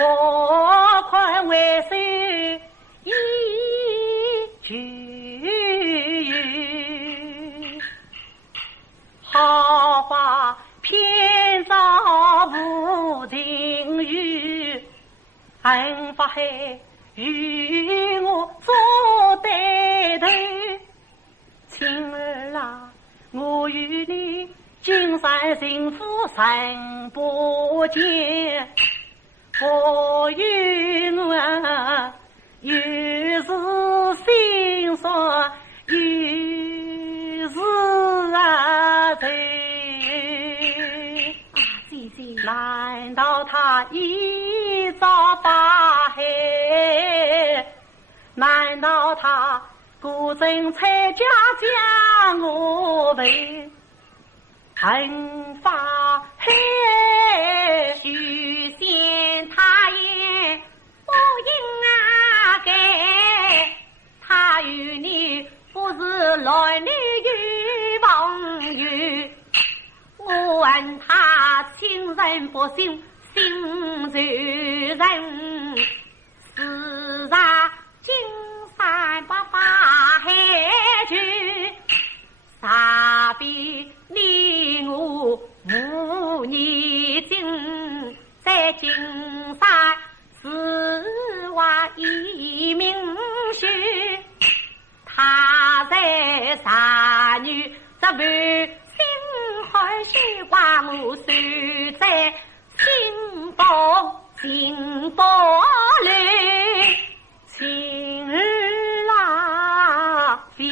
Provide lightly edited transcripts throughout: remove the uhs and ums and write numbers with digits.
拨款为首一句。好话偏遭无情语，恩法海与我做对头。亲儿啊，我与你今生幸福神不见，我与我有是心酸，有是难道他一朝发黑？难道他孤枕才家将我背？恨发黑，许仙他也不应给，他与你不是来女与忘语。我问他亲人不信，心随人。是啊，金山不发海去，傻逼你我无年经，在金山是话一名婿，他在傻女这辈。欢喜话我守在心房里，情儿啦，非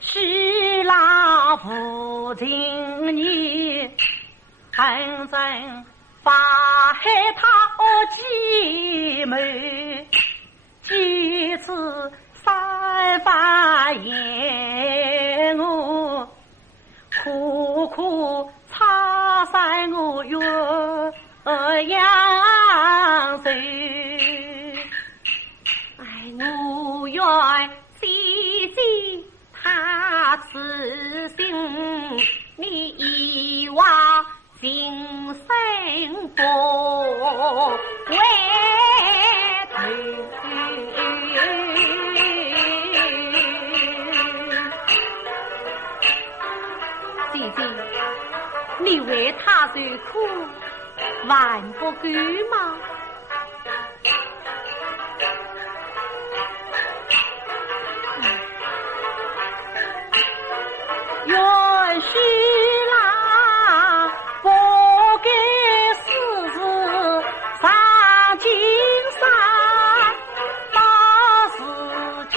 是啦负情你，反正发害他姐妹，几次三番言我。苦苦擦山我月阳水，哎，我愿细细他此心，你以往今生不为头。你为他受苦，还不够吗？原是啦，不该是上金山，把世间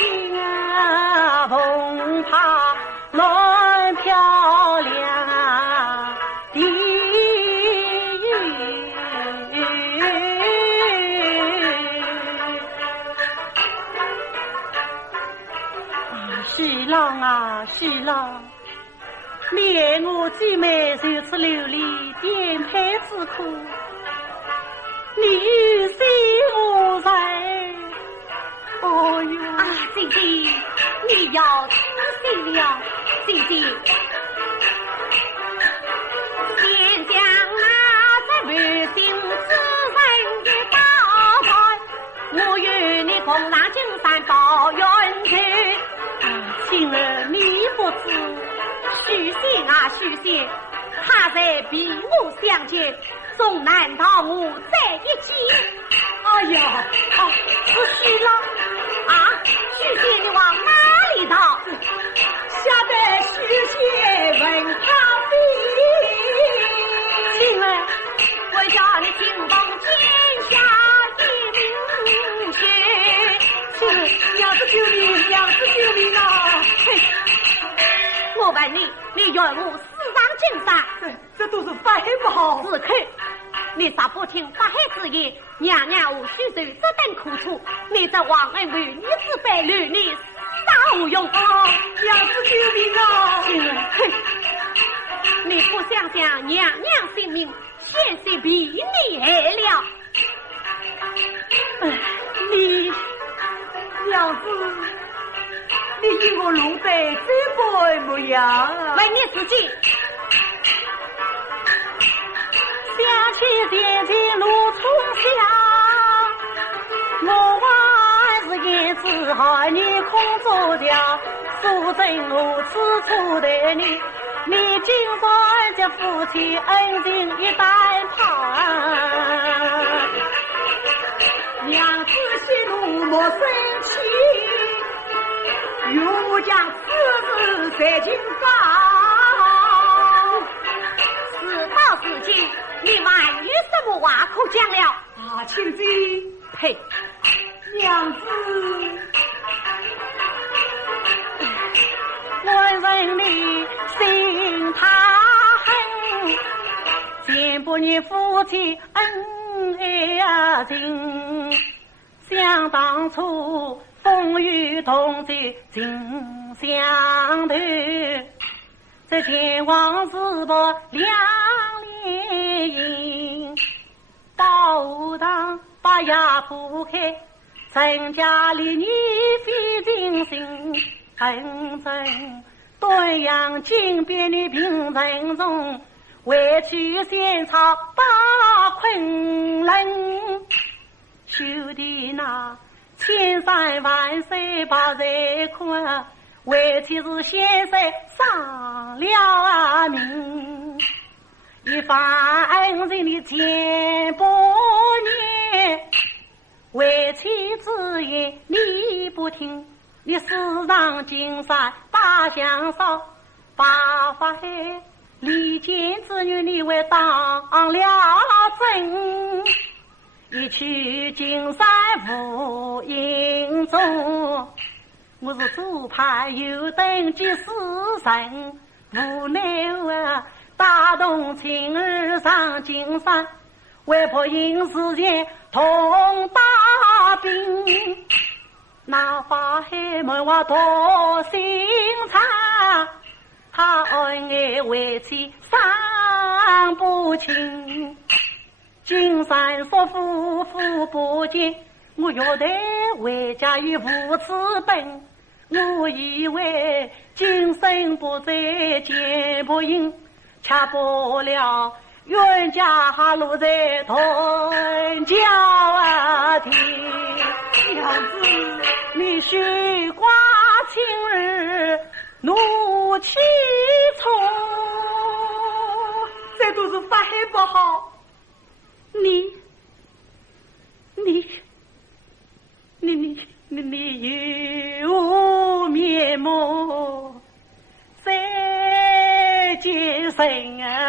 碰怕乱漂亮。是郎啊，是郎，怜我姐妹如此流离颠沛之苦，你于心无人。哦哟，啊，姐姐，你要仔细了，姐姐。先将那这万姓之人的刀开，我与你共上金山报冤去。亲儿，你不知，许仙啊许仙，他在比武相见，总难逃我这一击。哎呀，是许郎啊！许仙，你往哪里逃？吓得许仙问他比。亲儿，我叫你惊动天下一名婿。亲儿，娘子救命，娘子救命啊！我问你，你愿我死上金山？这都是发黑不好。只看你咋不听发黑之言，娘娘无需受这等苦楚。你这忘恩为女子败女，你啥无用啊！娘子救命啊！哼，你不想想娘娘性命，险些被你害了。你娘子。你与我龙背最不模样啊！为你自己，想起前路匆匆。空作假，素贞无此处的你。你今算这夫妻恩情一旦破，娘子息怒莫生气，又将此事再警告。事到如今，你还有什么话可讲了？啊，亲姐，呸！娘子，我认你心他恨，见不你夫妻恩爱情，想当初风雨同济尽相伴，这天王寺伯两连营，道当把牙铺开，陈家里你费尽心，真正端阳金边的平城中，委屈仙草把昆仑，修的那千山万水把人看，为其是先生丧了命，一番恩情的千百年，为妻之言你不听，你私上金山大香烧，八法海离间之女你为当了真，一去金山无影踪，我是主派有等及死神，无奈啊打动情儿上金山，为婆因事前同大兵，那法海门我多心肠，他恩爱为妻伤不清，金山说夫妇不见，我约得为家于无此本，我以为今生不再见不应，恰不了冤家路在同交天，娘子你须挂情儿怒气冲，这都是法海不好。你有面目再见神啊！